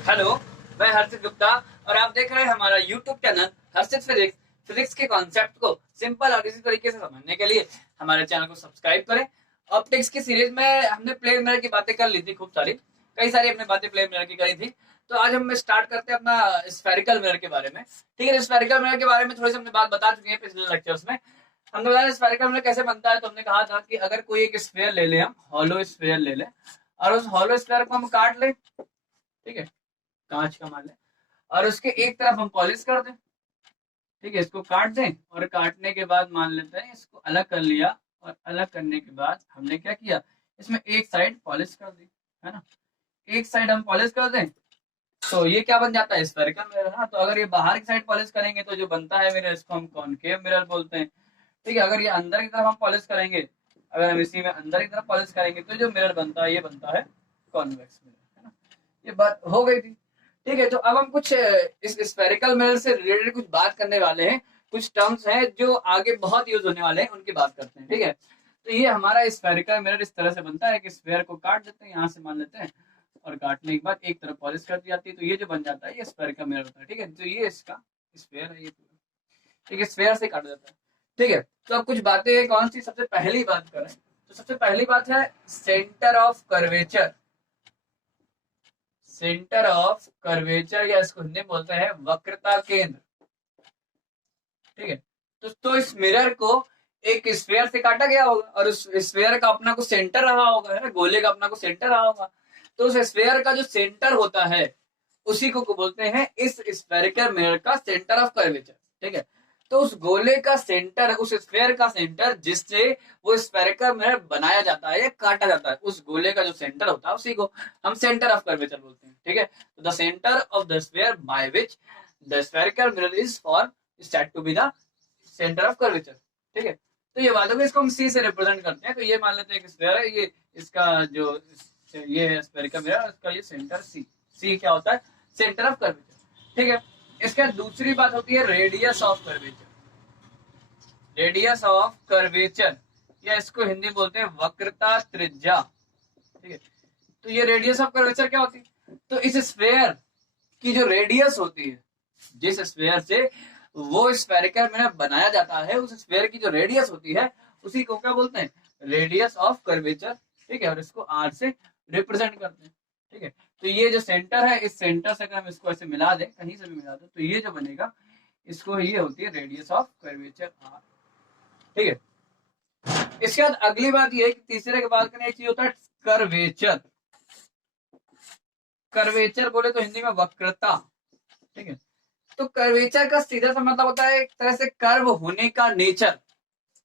Hello, मैं हर्षित गुप्ता और आप देख रहे हैं हमारा यूट्यूब चैनल हर्षित फिजिक्स। फिजिक्स के कॉन्सेप्ट को सिंपल और इसी तरीके से समझने के लिए हमारे चैनल को सब्सक्राइब करें। ऑप्टिक्स की सीरीज में हमने प्लेन मिरर की बातें कर ली थी, खूब सारी, कई सारी हमने बातें प्लेन मिरर की करी थी। तो आज हम स्टार्ट करते हैं अपना स्फेरिकल मिरर के बारे में। ठीक है, स्फेरिकल मिरर के बारे में थोड़ी सी हमने बात बता चुकी है पिछले लेक्चर्स में। हमने बताया स्फेरिकल मिरर कैसे बनता है। तो हमने कहा था कि अगर कोई एक स्फेयर ले ले, हम हॉलो स्फेयर ले ले और उस हॉलो स्फेयर को हम काट ले, ठीक है, कांच का मान लें, और उसके एक तरफ हम पॉलिश कर दें। ठीक है, इसको काट दें और काटने के बाद मान लेते हैं इसको अलग कर लिया, और अलग करने के बाद हमने क्या किया, इसमें एक साइड पॉलिश कर दी, है ना। एक साइड हम पॉलिश कर दें तो ये क्या बन जाता है, स्फेरिकल मिरर। हाँ, तो अगर ये बाहर की साइड पॉलिश करेंगे तो जो बनता है मिरर, इसको हम कॉनकेव मिरर बोलते हैं। ठीक है, अगर ये अंदर की तरफ हम पॉलिश करेंगे, अगर हम इसी में अंदर की तरफ पॉलिश करेंगे तो जो मिरर बनता है ये बनता है कॉन्वेक्स मिरर, है ना। ये बात हो गई थी। ठीक है, तो अब हम कुछ इस स्फेरिकल मिरर से रिलेटेड कुछ बात करने वाले हैं। कुछ टर्म्स हैं जो आगे बहुत यूज होने वाले हैं, उनकी बात करते हैं। ठीक है, तो ये हमारा स्फेरिकल मिरर इस तरह से बनता है कि स्फेयर को काट देते हैं, यहाँ से मान लेते हैं, और काटने के बाद एक तरफ पॉलिश कर दी जाती है, तो ये जो बन जाता है ये स्फेरिकल मिरर होता है। ठीक है, तो ये इसका स्फेयर है, ये पूरा। ठीक है, स्फेयर से काटा जाता है। ठीक है, तो अब कुछ बातें हैं, कौन सी, सबसे पहली बात करें तो सबसे पहली बात है centre of curvature. Centre of curvature या इसको हिंदी में बोलते हैं वक्रता केंद्र। ठीक है, तो इस मिरर को एक स्फेयर से काटा गया होगा और उस स्फेयर का अपना को सेंटर रहा होगा, है ना, गोले का अपना को सेंटर रहा होगा। तो उस स्फेयर का जो सेंटर होता है उसी को बोलते हैं इस स्फेरिकल मिरर का सेंटर ऑफ कर्वेचर। ठीक है, तो उस गोले का सेंटर, उस स्फेयर का सेंटर जिससे वो स्फेरिकल मिरर बनाया जाता है या काटा जाता है, उस गोले का जो सेंटर होता है उसी को हम सेंटर ऑफ कर्वेचर बोलते हैं। ठीक है, तो the centre of the sphere by which the spherical mirror is for said to be the centre of curvature. ठीक है, तो ये बात होगी, इसको हम सी से रिप्रेजेंट करते हैं। तो ये मान लेते हैं कि स्फेयर है, ये इसका जो ये स्फेरिकल मिरर, इसका ये सेंटर सी। सी क्या होता है, सेंटर ऑफ कर्वेचर। ठीक है, इसके दूसरी बात होती है radius of curvature. Radius of curvature या इसको हिंदी बोलते हैं वक्रता त्रिज्या। ठीक है, तो ये रेडियस ऑफ कर्वेचर क्या होती है, तो इस स्फेयर की जो रेडियस होती है, जिस स्फेयर से वो स्फेरिकल मिरर बनाया जाता है, उस स्फेयर की जो रेडियस होती है उसी को क्या बोलते हैं, रेडियस ऑफ कर्वेचर। ठीक है, और इसको आर से रिप्रेजेंट करते हैं। ठीक है, तो ये जो सेंटर है, इस सेंटर से अगर हम इसको ऐसे मिला दें, कहीं से भी मिला दें, तो ये जो बनेगा, इसको ये होती है रेडियस ऑफ कर्वेचर आर। ठीक है, इसके बाद अगली बात ये है कि तीसरे के बाद करने एक चीज होता है कर्वेचर। कर्वेचर बोले तो हिंदी में वक्रता। ठीक है, तो कर्वेचर का सीधा सा मतलब होता है एक तरह से कर्व होने का नेचर।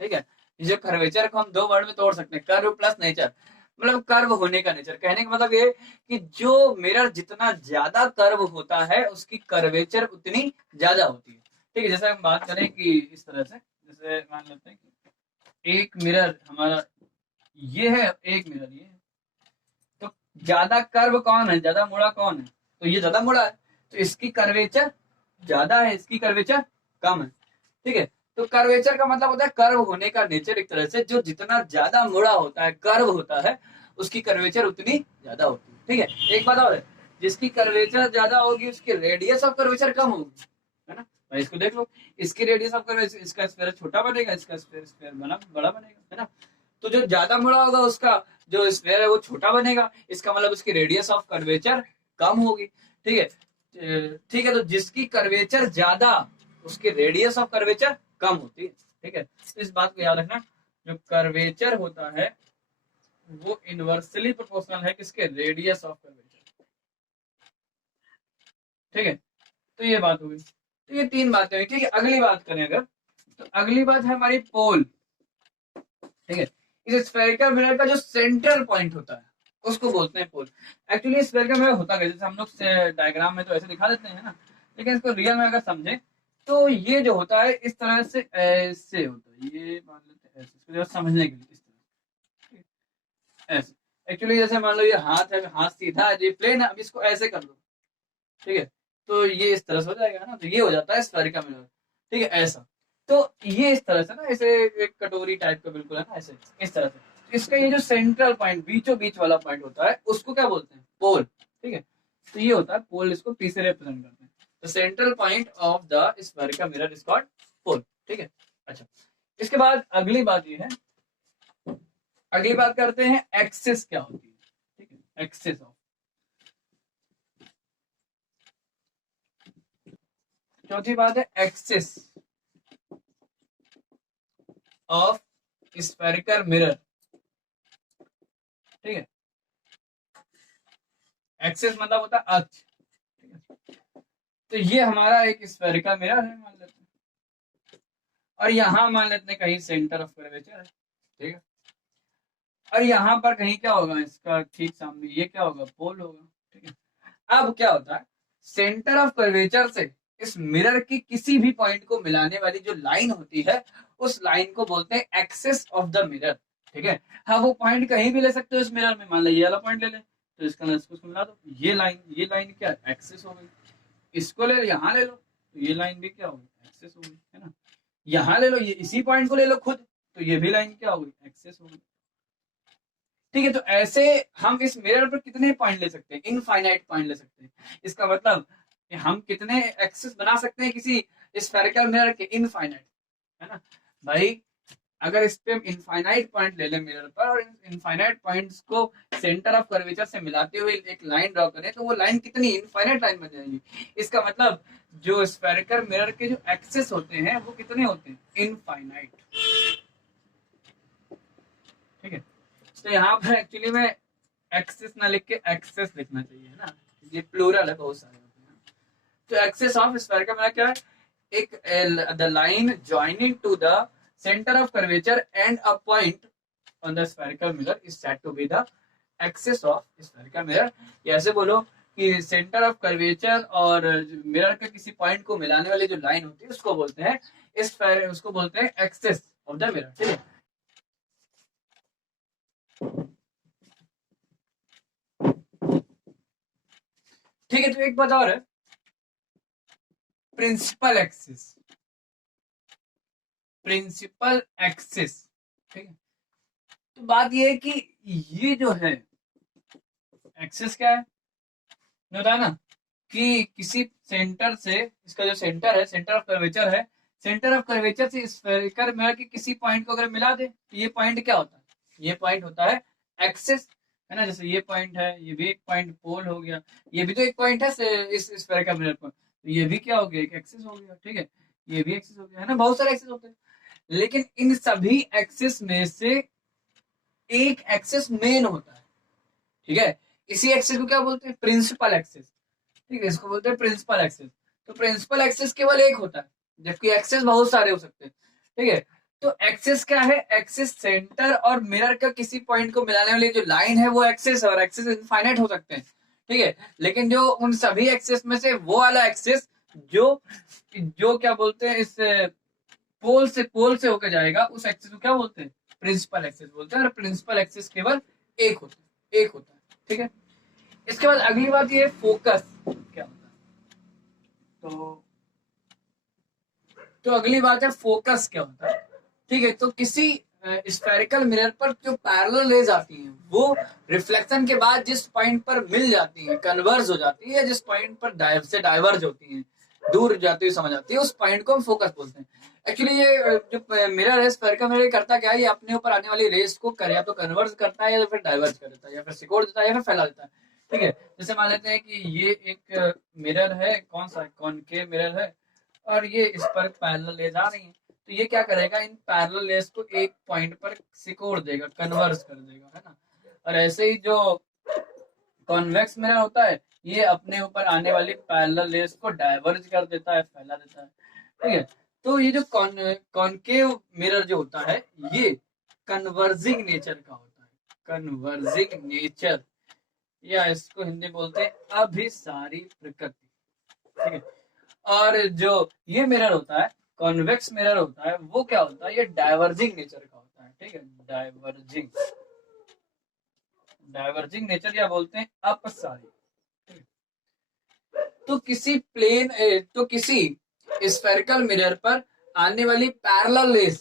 ठीक है, जो कर्वेचर को हम दो वर्ड में तोड़ सकते हैं, कर्व प्लस नेचर, मतलब कर्व होने का नेचर। कहने का मतलब ये कि जो मिरर जितना ज्यादा कर्व होता है उसकी कर्वेचर उतनी ज्यादा होती है। ठीक है, जैसे हम बात करें कि इस तरह से, जैसे मान लेते हैं कि एक मिरर हमारा ये है, एक मिरर ये है, तो ज्यादा कर्व कौन है, ज्यादा मुड़ा कौन है, तो ये ज्यादा मुड़ा है, तो इसकी कर्वेचर ज्यादा है, इसकी कर्वेचर कम है। ठीक है, तो कर्वेचर का मतलब होता है कर्व होने का नेचर। एक तरह से जो जितना ज्यादा मुड़ा होता है, कर्व होता है, उसकी कर्वेचर उतनी ज्यादा होती है। ठीक है, एक बात और है, जिसकी कर्वेचर ज्यादा होगी उसकी रेडियस ऑफ कर्वेचर कम होगी, है ना। भाई इसको देख लो, इसकी रेडियस ऑफ कर्वेचर, इसका स्फेयर छोटा बनेगा, इसका स्फेयर बड़ा बनेगा, है ना। तो जो ज्यादा मुड़ा होगा उसका जो स्फेयर है वो छोटा बनेगा, इसका मतलब उसकी रेडियस ऑफ कर्वेचर कम होगी। ठीक है, ठीक है, तो जिसकी कर्वेचर ज्यादा उसकी रेडियस ऑफ कर्वेचर कम होती है। ठीक है, इस बात को याद रखना, जो कर्वेचर होता है वो इनवर्सली प्रोपोर्शनल है किसके, रेडियस ऑफ कर्वेचर। ठीक है, तो ये बात होगी। तो ये तीन बातें हुई। ठीक है, अगली बात करें अगर, तो अगली बात है हमारी पोल। ठीक है, इस स्फेरिकल मिरर का जो सेंट्रल पॉइंट होता है उसको बोलते हैं पोल। एक्चुअली स्फेरिकल मिरर होता है, जैसे हम लोग डायग्राम में तो ऐसे दिखा देते हैं ना, लेकिन इसको रियल में अगर समझे तो ये जो होता है इस तरह से ऐसे होता है, ये मान लेते हैं ऐसे, इसको समझने के लिए इस तरह ऐसे। एक्चुअली जैसे मान लो ये हाथ है, हाथ सीधा है, ये प्लेन है, अब इसको ऐसे कर लो। ठीक है, तो ये इस तरह से हो जाएगा ना, तो ये हो जाता है स्फेरिकल मिरर। ठीक है, ऐसा। तो ये इस तरह से ना, ऐसे एक कटोरी टाइप का बिल्कुल है ना, ऐसे इस तरह से। तो इसका ये जो सेंट्रल पॉइंट, बीचों बीच वाला पॉइंट होता है, उसको क्या बोलते हैं, पोल। ठीक है, तो ये होता है पोल, इसको पी से रिप्रेजेंट करते हैं। तो central point of the spherical mirror is called pole. ठीक है, अच्छा इसके बाद अगली बात ये है, अगली बात करते हैं एक्सिस क्या होती है। ठीक है, एक्सिस ऑफ, चौथी बात है एक्सिस ऑफ स्फेरिकल मिरर। ठीक है, एक्सिस मतलब होता है अक्ष। तो ये हमारा एक स्फेरिकल मिरर है मान लेते हैं, और यहां मान लेते हैं कहीं सेंटर ऑफ कर्वेचर है। ठीक है, और यहाँ पर कहीं क्या होगा, इसका ठीक सामने ये क्या होगा, पोल होगा। ठीक है, अब क्या होता है, सेंटर ऑफ कर्वेचर से इस मिरर की किसी भी पॉइंट को मिलाने वाली जो लाइन होती है, उस लाइन को बोलते हैं एक्सिस ऑफ द मिरर। ठीक है, हाँ वो पॉइंट कहीं भी ले सकते हो इस मिरर में, मान लो ये वाला पॉइंट ले ले, तो इसका इसको मिला दो, ये लाइन क्या एक्सिस हो गई। इसको ले लो, यहाँ ले लो, तो ये लाइन भी क्या होगी, एक्सिस हो गई, है ना। यहाँ ले लो, ये इसी पॉइंट को ले लो खुद, तो ये भी लाइन क्या होगी, एक्सिस हो गई। ठीक है, तो ऐसे हम इस मिरर पर कितने पॉइंट ले सकते हैं, इनफाइनाइट पॉइंट ले सकते हैं। इसका मतलब हम कितने एक्सिस बना सकते हैं किसी स्फेरिकल मिरर के, इनफाइनाइट, है ना भाई। अगर इस पे हम इनफाइनाइट पॉइंट ले लें मिरर पर, और इनफाइनाइट पॉइंट्स को सेंटर ऑफ कर्वेचर से मिलाते हुए एक लाइन ड्रॉ करें, तो वो लाइन कितनी इनफाइनाइट लाइन बन जाएगी। इसका मतलब जो स्फेरिकल मिरर के जो एक्सिस होते हैं वो कितने होते हैं, इनफाइनाइट। ठीक है, तो यहाँ पर एक्चुअली में एक्सिस ना लिख के एक्सेस लिखना चाहिए, है ना, ये प्लूरल है, बहुत सारे होते हैं। तो एक्सिस ऑफ स्फेरिकल मिरर क्या है, एक the line joining two the center of curvature and a point on the spherical mirror is said to be the axis of spherical mirror। ये ऐसे बोलो कि सेंटर ऑफ कर्वेचर और mirror के किसी पॉइंट को मिलाने वाली जो लाइन होती है उसको बोलते हैं उसको बोलते हैं एक्सिस ऑफ द मिरर। ठीक है, ठीक है, तो एक बात और है, प्रिंसिपल एक्सिस, प्रिंसिपल एक्सिस। ठीक है, तो बात ये है कि ये जो है एक्सिस क्या है, बताया ना कि किसी सेंटर से, इसका जो सेंटर है, सेंटर ऑफ कर्वेचर है, सेंटर ऑफ कर्वेचर से स्फेरिकल मिरर के किसी पॉइंट को अगर मिला दे, तो ये पॉइंट क्या होता है, ये पॉइंट होता है एक्सिस, है ना। जैसे ये पॉइंट है, ये भी एक पॉइंट पोल हो गया, ये भी तो एक पॉइंट है इस स्फेरिकल मिरर पर, तो ये भी क्या हो गया, एक एक्सिस हो गया। ठीक है, ये भी एक्सिस हो गया, है ना, बहुत सारे एक्सिस होते हैं, लेकिन इन सभी एक्सिस में से एक एक्सिस मेन होता है। ठीक है, इसी एक्सिस को क्या बोलते हैं, प्रिंसिपल एक्सिस। ठीक है, इसको बोलते हैं प्रिंसिपल एक्सिस। तो प्रिंसिपल एक्सिस केवल एक होता है, जबकि एक्सिस बहुत सारे हो सकते हैं। ठीक है, तो एक्सिस क्या है, एक्सिस सेंटर और मिरर का किसी पॉइंट को मिलाने वाली जो लाइन है वो एक्सिस है, और एक्सिस इनफाइनाइट हो सकते हैं। ठीक है, लेकिन जो उन सभी एक्सिस में से वो वाला एक्सिस जो जो क्या बोलते हैं, इस पोल से होकर जाएगा, उस एक्सिस को क्या बोलते हैं, प्रिंसिपल एक्सिस बोलते हैं। और प्रिंसिपल एक्सिस केवल एक होता है। ठीक है, इसके बाद अगली बात ये फोकस क्या होता है। तो अगली बात है फोकस क्या होता है। ठीक है, तो किसी स्फेरिकल मिरर पर जो पैरेलल रेज आती हैं, वो रिफ्लेक्शन के बाद जिस पॉइंट पर मिल जाती हैं, कन्वर्ज हो जाती है, जिस पॉइंट पर डाइवर्ज होती हैं, दूर जाती हुई समझ आती है, उस पॉइंट को हम फोकस बोलते हैं। एक्चुअली ये जो मिरर है, स्फेरिकल मिरर करता क्या है, ये अपने ऊपर आने वाली रेस को या तो कन्वर्ज करता है, या फिर डाइवर्ज कर देता है, या फिर सिकोड़ देता है, या फिर फैला देता है। ठीक है, जैसे मान लेते हैं कि ये एक मिरर है, कौन सा, कॉनकेव मिरर है, और ये इस पर पैरेलल रेज आ रही है, तो ये क्या करेगा, इन पैरेलल रेज को एक पॉइंट पर सिकोड़ देगा, कन्वर्ज कर देगा, है ना। और ऐसे ही जो कॉन्वेक्स मिरर होता है, ये अपने ऊपर आने वाली पैरेलल रेज को डाइवर्ज कर देता है, फैला देता है। ठीक है, तो ये जो कॉनकेव मिरर जो होता है, ये कन्वर्जिंग नेचर का होता है, कन्वर्जिंग नेचर, या इसको हिंदी बोलते हैं अभिसारी प्रकृति। ठीक है, और जो ये मिरर होता है, कॉन्वेक्स मिरर होता है, वो क्या होता है, ये डाइवर्जिंग नेचर का होता है। ठीक है, डाइवर्जिंग नेचर या बोलते हैं अपसारी। तो किसी स्फेरिकल मिरर पर आने वाली पैरेलल रेज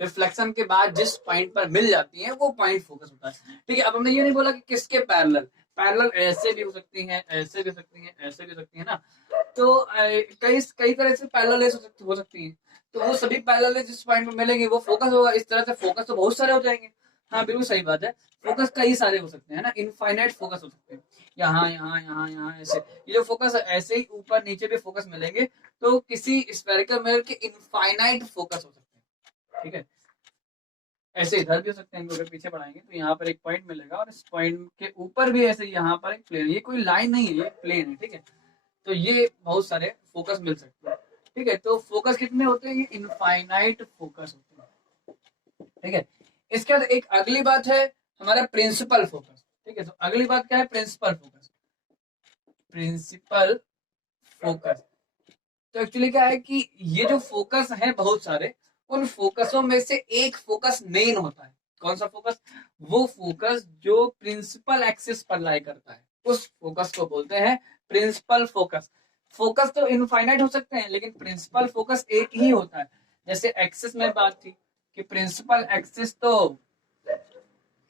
रिफ्लेक्शन के बाद जिस पॉइंट पर मिल जाती है, वो पॉइंट फोकस होता है। ठीक है, अब हमने ये नहीं बोला कि किसके पैरेलल, पैरेलल ऐसे भी हो सकती हैं, ऐसे भी हो सकती हैं, ऐसे भी हो सकती है ना। तो कई कई तरह से पैरेलल हो सकती हैं। तो वो सभी पैरेलल जिस पॉइंट में मिलेंगे वो फोकस होगा। इस तरह से फोकस तो बहुत सारे हो जाएंगे। हाँ बिल्कुल सही बात है, फोकस कई सारे हो सकते हैं ना, इनफाइनाइट फोकस हो सकते हैं, यहाँ यहाँ यहाँ यहाँ ऐसे। ये जो फोकस ऐसे ही ऊपर नीचे भी फोकस मिलेंगे, तो किसी स्फेरिकल मिरर के इनफाइनाइट फोकस हो सकते हैं। ठीक है, ऐसे इधर भी हो सकते हैं, अगर पीछे बढ़ाएंगे तो यहाँ पर एक पॉइंट मिलेगा और इस पॉइंट के ऊपर भी ऐसे यहाँ पर एक प्लेन, ये कोई लाइन नहीं है, ये प्लेन है। ठीक है, तो ये बहुत सारे फोकस मिल सकते हैं। ठीक है, तो फोकस कितने होते हैं, ये इनफाइनाइट फोकस होते हैं। ठीक है, इसके बाद एक अगली बात है हमारा प्रिंसिपल फोकस। ठीक है, तो अगली बात क्या है, प्रिंसिपल फोकस। प्रिंसिपल फोकस तो एक्चुअली क्या है कि ये जो फोकस है बहुत सारे, उन फोकसों में से एक फोकस मेन होता है। कौन सा फोकस, वो फोकस जो प्रिंसिपल एक्सिस पर लाई करता है, उस फोकस को बोलते हैं प्रिंसिपल फोकस। फोकस तो इनफाइनाइट हो सकते हैं, लेकिन प्रिंसिपल फोकस एक ही होता है। जैसे एक्सिस में बात थी कि प्रिंसिपल एक्सिस तो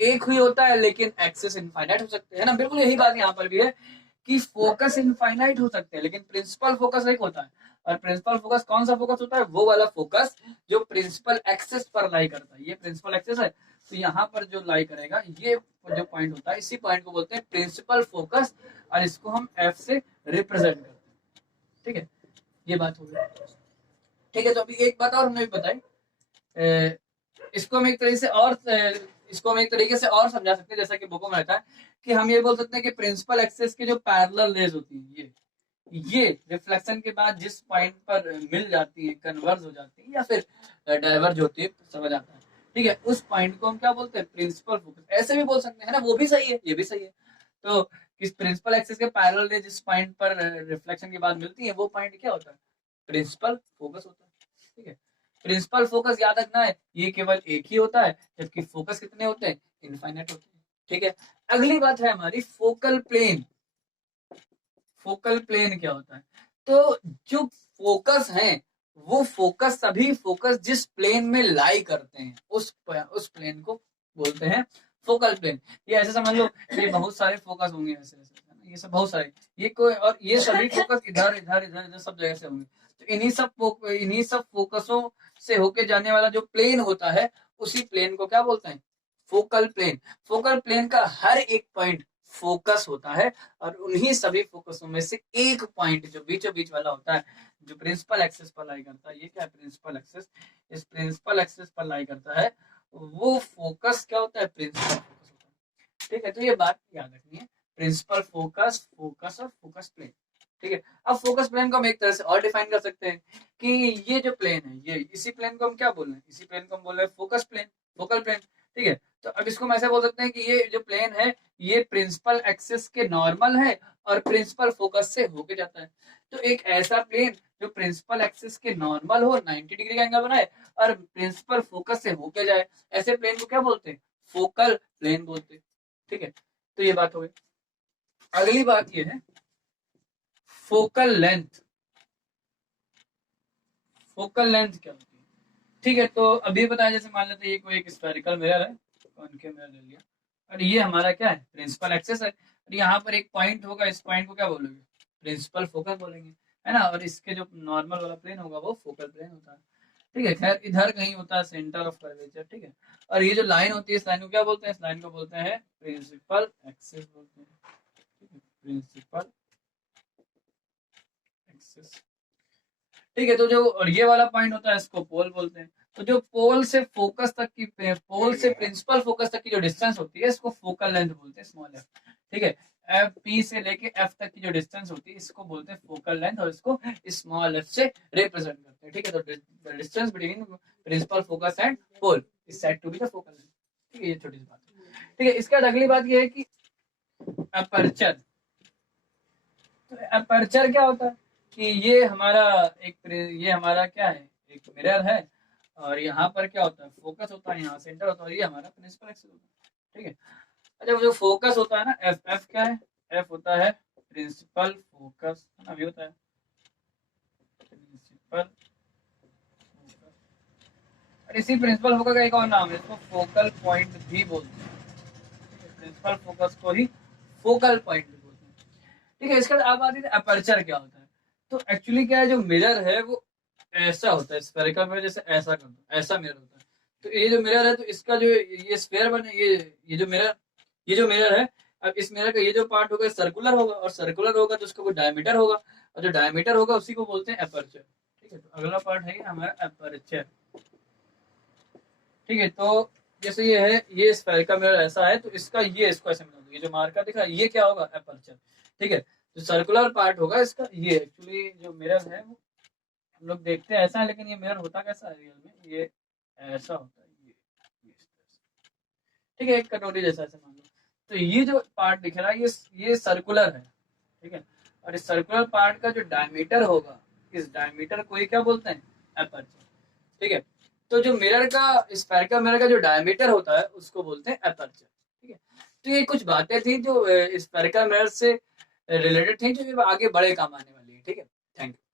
एक ही होता है, लेकिन एक्सिस इनफाइनाइट हो सकते हैं ना। बिल्कुल यही बात यहाँ पर भी है कि फोकस इनफाइनाइट हो सकते हैं, लेकिन प्रिंसिपल फोकस एक होता है। और प्रिंसिपल फोकस कौन सा फोकस होता है, वो वाला फोकस जो प्रिंसिपल एक्सिस पर लाई करता है। ये प्रिंसिपल एक्सिस है, तो यहाँ पर जो लाई करेगा, ये जो पॉइंट होता है, इसी पॉइंट को बोलते हैं प्रिंसिपल फोकस, और इसको हम एफ से रिप्रेजेंट करते हैं। ठीक है, ये बात हो गई। ठीक है, तो अभी एक बात और हमने बताई, इसको हम एक तरीके से और इसको हम एक तरीके से और समझा सकते हैं, जैसा कि बुकों में रहता है कि हम ये बोल सकते हैं कि प्रिंसिपल एक्सिस की जो पैरेलल रेज होती है, ये रिफ्लेक्शन के बाद जिस पॉइंट पर मिल जाती है, कन्वर्ज हो जाती है या फिर डाइवर्ज होती है, समझ आता है। ठीक है, उस पॉइंट को हम क्या बोलते हैं, प्रिंसिपल फोकस। ऐसे भी बोल सकते हैं ना, वो भी सही है, ये भी सही है। तो किस प्रिंसिपल एक्सिस के पैरेलल रेज जिस पॉइंट पर रिफ्लेक्शन के बाद मिलती है, वो पॉइंट क्या होता है, प्रिंसिपल फोकस होता है। ठीक है, प्रिंसिपल फोकस याद रखना है, ये केवल एक ही होता है, जबकि फोकस कितने होते हैं, इनफाइनाइट होते हैं। ठीक है, अगली बात है हमारी फोकल प्लेन। फोकल प्लेन क्या होता है, तो जो फोकस है, वो फोकस, सभी फोकस जिस प्लेन में लाई करते हैं, उस प्लेन को बोलते हैं फोकल प्लेन। ये ऐसे समझ लो, ये बहुत सारे फोकस होंगे ऐसे ऐसे, ये सब बहुत सारे, ये कोई, और ये सभी फोकस इधर इधर इधर इधर सब जगह से होंगे। तो इन्हीं सब फोकसों से होके जाने वाला जो प्लेन होता है, उसी प्लेन को क्या बोलते हैं, फोकल प्लेन। फोकल प्लेन का हर एक पॉइंट फोकस होता है, और उन्हीं सभी फोकसों में से एक पॉइंट जो बीचों बीच वाला होता है, जो प्रिंसिपल एक्सिस पर लाई करता है, ये क्या है, प्रिंसिपल एक्सिस। इस प्रिंसिपल एक्सिस पर लाई करता है, वो फोकस क्या होता है, प्रिंसिपल फोकस होता है। ठीक है, तो ये बात याद रखनी है, प्रिंसिपल फोकस, फोकस और फोकस प्लेन। ठीक है, अब फोकस प्लेन को हम एक तरह से और डिफाइन कर सकते हैं कि ये जो प्लेन है, ये इसी प्लेन को हम क्या बोल रहे हैं, इसी प्लेन को हम बोल रहे हैं फोकस प्लेन, फोकल प्लेन। ठीक है, तो अब इसको हम ऐसे बोल सकते हैं कि ये जो प्लेन है, ये प्रिंसिपल एक्सिस के नॉर्मल है और प्रिंसिपल फोकस से होके जाता है। तो एक ऐसा प्लेन जो प्रिंसिपल एक्सिस के नॉर्मल हो, 90 डिग्री का एंगल बनाए और प्रिंसिपल फोकस से होके जाए, ऐसे प्लेन को क्या बोलते हैं, फोकल प्लेन बोलते हैं। ठीक है, तो ये बात हो गई। अगली बात ये है फोकल लेंथ। फोकल लेंथ क्या होती है, ठीक है, तो अभी बताया, जैसे मान लेते हैं ये कोई एक स्फेरिकल मिरर है, कॉनकेव मिरर ले लिया, और ये हमारा क्या है, प्रिंसिपल एक्सिस है, और यहाँ पर एक पॉइंट होगा, इस पॉइंट को क्या बोलेंगे, प्रिंसिपल फोकस बोलेंगे, है ना। और इसके जो नॉर्मल वाला प्लेन होगा वो फोकल प्लेन होता है। ठीक है, खैर इधर कहीं होता है सेंटर ऑफ कर्वेचर। ठीक है, और ये जो लाइन होती है, इस लाइन को क्या बोलते हैं, इस लाइन को बोलते हैं प्रिंसिपल एक्सिस बोलते हैं। ठीक है, प्रिंसिपल एक्सिस। ठीक है, तो जो और ये वाला पॉइंट होता है, इसको पोल बोलते हैं। तो जो पोल से फोकस तक की, पोल से प्रिंसिपल फोकस तक की जो डिस्टेंस होती है, इसको फोकल लेंथ बोलते हैं, स्मॉल एफ। ठीक है, एफ पी से लेके एफ तक की जो डिस्टेंस होती है, इसको बोलते हैं फोकल लेंथ, और इसको स्मॉल एफ से रिप्रेजेंट करते हैं। ठीक है, तो distance between principal focus and pole is said to be the focal length. ठीक है, ये छोटी सी बात है। ठीक है, इसके बाद अगली बात ये है कि अपर्चर। तो अपर्चर क्या होता है कि ये हमारा ये हमारा क्या है, एक मिरर है, और यहाँ पर क्या होता है, फोकस होता है, यहाँ सेंटर होता है, और ये हमारा प्रिंसिपल एक्सिस होता है। ठीक है, अच्छा, जो फोकस होता है ना, एफ, एफ क्या है, एफ होता है प्रिंसिपल फोकस, है ना, भी होता है प्रिंसिपल फोकस। और इसी प्रिंसिपल फोकस का एक और नाम है, इसको फोकल पॉइंट भी बोलते हैं। प्रिंसिपल फोकस को ही फोकल पॉइंट भी बोलते हैं। ठीक है, इसके बाद अब आती है अपर्चर क्या होता है। तो एक्चुअली क्या है, जो मिरर है वो ऐसा होता है, स्फेरिकल मिरर जैसे ऐसा कर दो, ऐसा मिरर होता है। तो ये जो मिरर है, तो इसका जो ये स्फेयर बने, ये जो मिरर है, अब इस मिरर का ये जो पार्ट होगा सर्कुलर होगा, और सर्कुलर होगा तो उसका कोई डायमीटर होगा, और जो डायमीटर होगा उसी को बोलते हैं अपर्चर। ठीक है, तो अगला पार्ट है हमारा अपर्चर। ठीक है, तो जैसे ये है, ये स्फेरिकल मिरर ऐसा है, तो इसका ये इसको ऐसे मिला दो, ये जो मार्कर दिख रहा है ये क्या होगा, अपर्चर। ठीक है, जो सर्कुलर पार्ट होगा इसका, ये एक्चुअली जो मिरर है वो हम लोग देखते हैं ऐसा है, लेकिन ये मिरर होता कैसा है रियल में, ये ऐसा होता है, ये इस तरह से। ठीक है, एक कटोरी जैसा ऐसे मान लो। तो ये जो पार्ट दिख रहा है ये सर्कुलर है। ठीक है, और इस सर्कुलर पार्ट का जो डायमीटर होगा, इस डायमीटर को ये क्या बोलते हैं, अपर्चर। ठीक है, तो जो मिरर का, स्फेरिकल मिरर का जो डायमीटर होता है उसको बोलते हैं अपर्चर। ठीक है, तो ये कुछ बातें थी जो स्फेरिकल मिरर से रिलेटेड थी, जो आगे बड़े काम आने वाली है। ठीक है, थैंक यू।